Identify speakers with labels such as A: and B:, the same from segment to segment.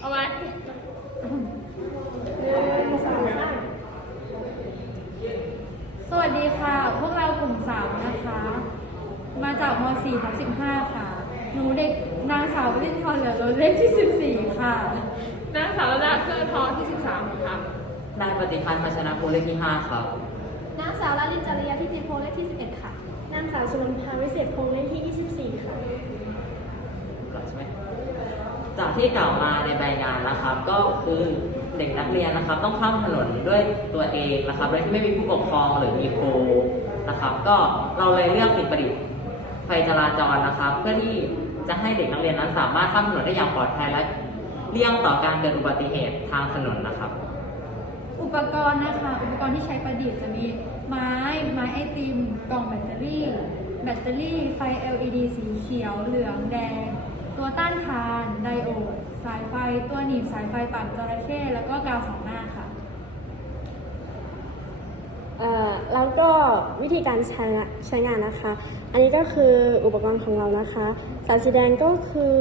A: เอาไว้
B: สวัสดีค่ะ พวกเรากลุ่มสามนะคะ มาจากม .4 ทับ15 ค่ะ หนูเด็กนางสาววินทรเหลือล้นเลขที่ 14 ค่ะ
A: นางสาวระดาเครือทองที่ 13 ค่ะ
C: นายปฏิพันธ์พัชนะภูเลขที่ 5 ครับ
D: นางสาวลาลินจริยาที่ติพงษ์เลขที่ 11 ค่ะ นางสาวสุรนภาวิเศษพงษ์เลขที่ 24 ค่ะ
C: ก่อนใช่ไหม จากที่กล่าวมาในใบงานนะครับ ก็คือเด็กนักเรียนนะครับ ต้องข้ามถนนด้วยตัวเองนะครับโดยที่ไม่มีผู้ปกครองหรือมีครูนะครับ ก็เราเลยเลือกติดประดิษฐ์ไฟจราจรนะครับ เพื่อที่จะให้เด็กนักเรียนนั้นสามารถข้ามถนนได้อย่างปลอดภัยและเลี่ยงต่อการเกิดอุบัติเหตุทางถนนนะครับ
B: อุปกรณ์นะคะ อุปกรณ์ที่ใช้ประดิษฐ์จะมีไม้ไม้ไอติมกล่องแบตเตอรี่ แบตเตอรี่ไฟ LED สีเขียวเหลืองแดง ตัวต้านทานไดโอด สายไฟ ตัวหนีบสายไฟปั่นจระเข้แล้วก็กาวสองหน้าค่ะ
D: เอ่อแล้วก็วิธีการใช้ใช้งานนะคะ อันนี้ก็คืออุปกรณ์ของเรานะคะ สายสีแดงก็คือ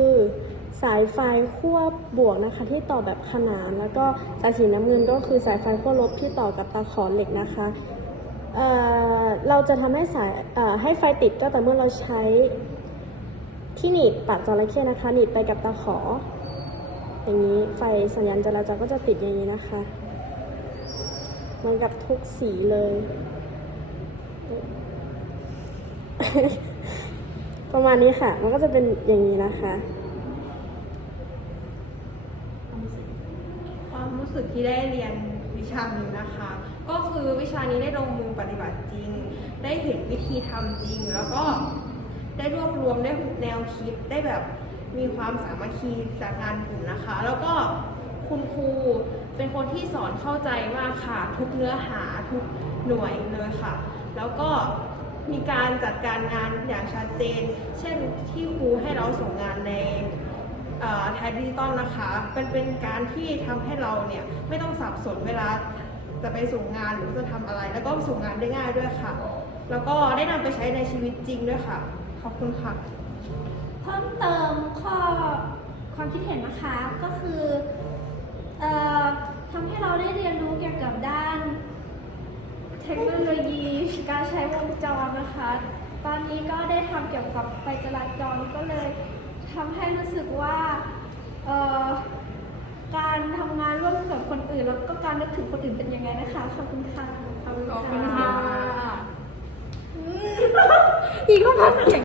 D: สายไฟขั้วบวกนะคะ ที่ต่อแบบขนาน แล้วก็สายสีน้ำเงินก็คือสายไฟขั้วลบที่ต่อกับตะขอเหล็กนะคะเอ่อเราจะทำให้สายเอ่อให้ไฟติดก็แต่อเมื่อเราใช้ ที่หนีบปากจระเข้นะคะ หนีบไปกับตะขอ อย่างนี้ไฟสัญญาณจราจรก็จะติดอย่างนี้นะคะเหมือนกับทุกสีเลย ประมาณนี้ค่ะ มันก็จะเป็นอย่างนี้นะคะ
E: ความรู้สึกที่ได้เรียนวิชานี้นะคะ ก็คือวิชานี้ได้ลงมือปฏิบัติจริง ได้เห็นวิธีทำจริงแล้วก็ แนวคิดได้แบบมีความสามัคคีจากงานกลุ่มนะคะ แล้วก็คุณครูเป็นคนที่สอนเข้าใจมากค่ะ ทุกเนื้อหาทุกหน่วยเลยค่ะ แล้วก็มีการจัดการงานอย่างชัดเจน เช่นที่ครูให้เราส่งงานในไทยดิจิตอลนะคะเป็นเป็นการที่ทำให้เราเนี่ยไม่ต้องสับสนเวลาจะไปส่งงานหรือจะทำอะไร แล้วก็ส่งงานได้ง่ายด้วยค่ะ แล้วก็ได้นำไปใช้ในชีวิตจริงด้วยค่ะ ขอบคุณค่ะ
D: เพิ่มเติมข้อความคิดเห็นนะคะก็คือเอ่อทำให้เราได้เรียนรู้เกี่ยวกับด้าน เทคโนโลยีการใช้วงจรนะคะ ตอนนี้ก็ได้ทำเกี่ยวกับไฟจราจรก็เลยทำให้รู้สึกว่าเอ่อการทำงานร่วมกับคนอื่น แล้วก็การนึกถึงคนอื่นเป็นยังไงนะคะขอบคุณค่ะ
A: ขอบคุณค่ะ
B: อีกก็พักเสียง